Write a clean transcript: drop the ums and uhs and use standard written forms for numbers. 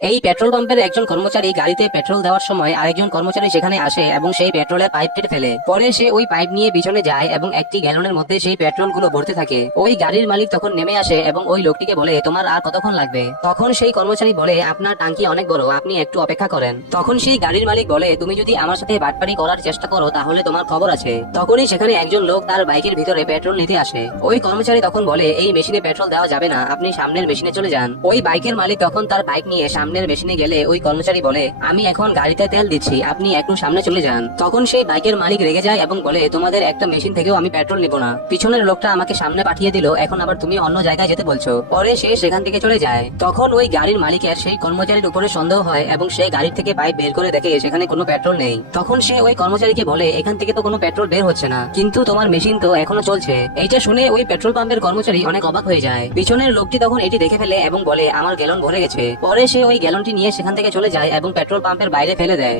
এই পেট্রোল পাম্পের একজন কর্মচারী গাড়িতে পেট্রোল দেওয়ার সময় আরেকজন কর্মচারী সেখানে আসে এবং সেই পেট্রোলের পাইপ কেটে ফেলে। পরে সে ওই পাইপ নিয়ে পিছনে যায় এবং একটি গ্যালনের মধ্যে সেই পেট্রোল গুলো ভরতে থাকে। ওই গাড়ির মালিক তখন নেমে আসে এবং ওই লোকটিকে বলে, তোমার আর কতক্ষণ লাগবে? তখন সেই কর্মচারী বলে, আপনার টাঙ্কি অনেক বড়, আপনি একটু অপেক্ষা করেন। তখন সেই গাড়ির মালিক বলে, তুমি যদি আমার সাথে বাটপারি করার চেষ্টা করো তাহলে তোমার খবর আছে। তখনই সেখানে একজন লোক তার বাইকের ভিতরে পেট্রোল নিতে আসে। ওই কর্মচারী তখন বলে, এই মেশিনে পেট্রোল দেওয়া যাবে না, আপনি সামনের মেশিনে চলে যান। ওই বাইকের মালিক তখন তার বাইক নিয়ে সামনের মেশিনে গেলে ওই কর্মচারী বলে, আমি এখন গাড়িতে তেল দিচ্ছি, আপনি একটু সামনে চলে যান। তখন সেই বাইকের মালিক রেগে যায় এবং বলে, তোমাদের একটা মেশিন থেকেও আমি পেট্রোল নিব না, পিছনের লোকটা আমাকে সামনে পাঠিয়ে দিল, এখন আবার তুমি অন্য জায়গায় যেতে বলছো। পরে সে সেখান থেকে চলে যায়। তখন ওই গাড়ির মালিকের সেই কর্মচারীর উপরে সন্দেহ হয় এবং সে গাড়ির থেকে পাইপ বের করে দেখে সেখানে কোনো পেট্রোল নেই। তখন সে ওই কর্মচারীকে বলে, এখান থেকে তো কোনো পেট্রোল বের হচ্ছে না, কিন্তু তোমার মেশিন তো এখনো চলছে। এইটা শুনে ওই পেট্রোল পাম্পের কর্মচারী অনেক অবাক হয়ে যায়। পিছনের লোকটি তখন এটি দেখে ফেলে এবং বলে, আমার গ্যালন ভরে গেছে। পরে সে ওই গ্যালনটি নিয়ে সেখান থেকে চলে যায় এবং পেট্রোল পাম্পের বাইরে ফেলে দেয়।